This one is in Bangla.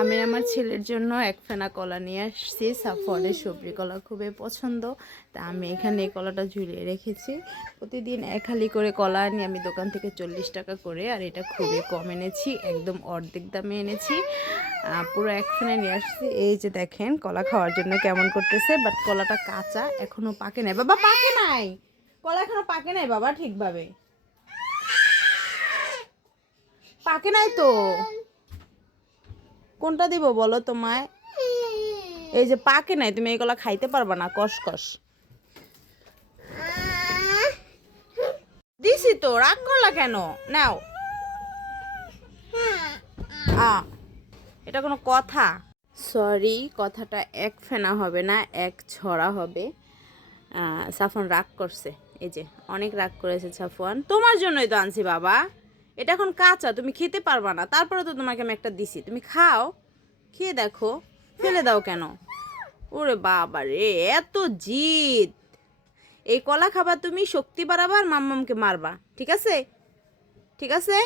আমি আমার ছেলের জন্য এক ফেনা কলা নিয়ে আসছি। সাফওয়ানের সবজি কলা খুবই পছন্দ, তা আমি এখানে এই কলাটা ঝুলিয়ে রেখেছি। প্রতিদিন এক হালি করে কলা আনি আমি দোকান থেকে 40 টাকা করে, আর এটা খুবই কম এনেছি, একদম অর্ধেক দামে এনেছি। পুরো এক ফেনা নিয়ে আসছি। এই যে দেখেন কলা খাওয়ার জন্য কেমন করতেছে, বাট কলাটা কাঁচা, এখনো পাকে নাই। বাবা পাকে নাই, কলা এখনো পাকে নাই বাবা, ঠিকভাবে পাকে নাই তো। কোনটা দিব বলো তোমায়? এই যে পাকে নাই, তুমি এগুলা খাইতে পারবা না, কসকস দিছি তো, রাগ করলা কেন? নাও। এটা কোনো কথা? সরি, কথাটা এক ফেনা হবে না, এক ছড়া হবে। সাফওয়ান রাগ করছে, এই যে অনেক রাগ করেছে সাফওয়ান। তোমার জন্যই তো আনছি বাবা, এটা এখন কাঁচা, তুমি খেতে পারবা না, তারপরে তো তোমাকে আমি একটা দিছি, তুমি খাও, খেয়ে দেখো, ফেলে দাও কেন? ওরে বাবা রে, এত জিদ! এই কলা খাবার তুমি, শক্তি বাড়াবার, মাম্মামকে মারবা, ঠিক আছে? ঠিক আছে।